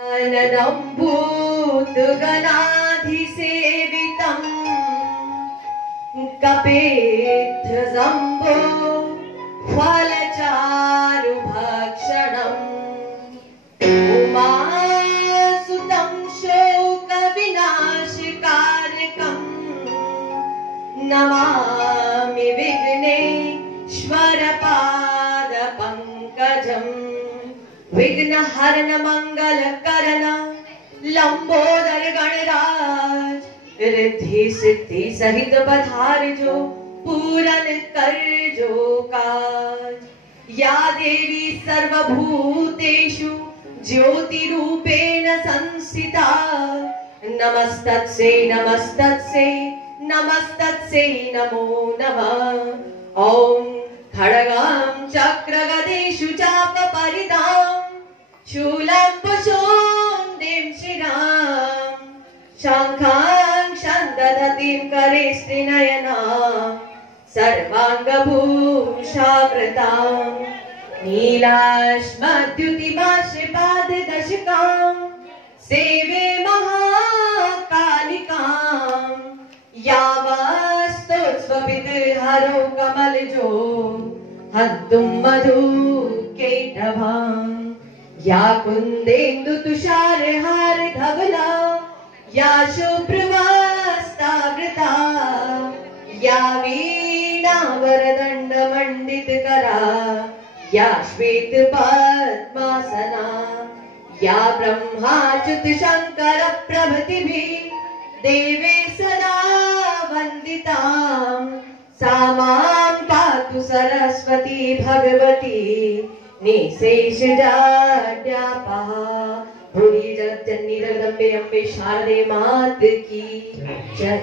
आननं भूतगणाधिसेवितं कपेध्वजम्बो फलचारुभक्षणम् उमासुतं शोकविनाशकारकम् नमामि विघ्नेश्वरपादपङ्कजम् विघ्नहरण मंगलकरण लंबोदर गणराज रिद्धि सिद्धि सहित पधारजो पूरन करजो काज। या देवी सर्वभूतेषु ज्योतिरूपेण संस्थिता नमस्तस्यै नमस्तस्यै नमस्तस्यै नमो नमः। ॐ खड्गं चक्रगदेषु चापपरितां शूलं पशुन्दिं शिरां शङ्खां दधतीं करे स्त्रीनयनां सर्वाङ्गभूषावृतां नीलाश्मद्युतिमाश्रिपाददशकां सेवे महाकालिकां यावास्तोत्स्वपितृहरो कमलजो हन्तुं मधुकैटभां या कुन्देन्दु तुषारहार धवला या शुभ्रवस्त्रावृता या वीणावरदण्डमण्डितकरा या श्वेतपद्मासना या ब्रह्माच्युत शङ्कर प्रभृतिभिः देवे सदा वन्दितां सा मां पातु सरस्वती भगवती निःशेषजाड्यापहा। भूरि जगज्जननी जगदम्बे अम्बे शारदे मात की जय।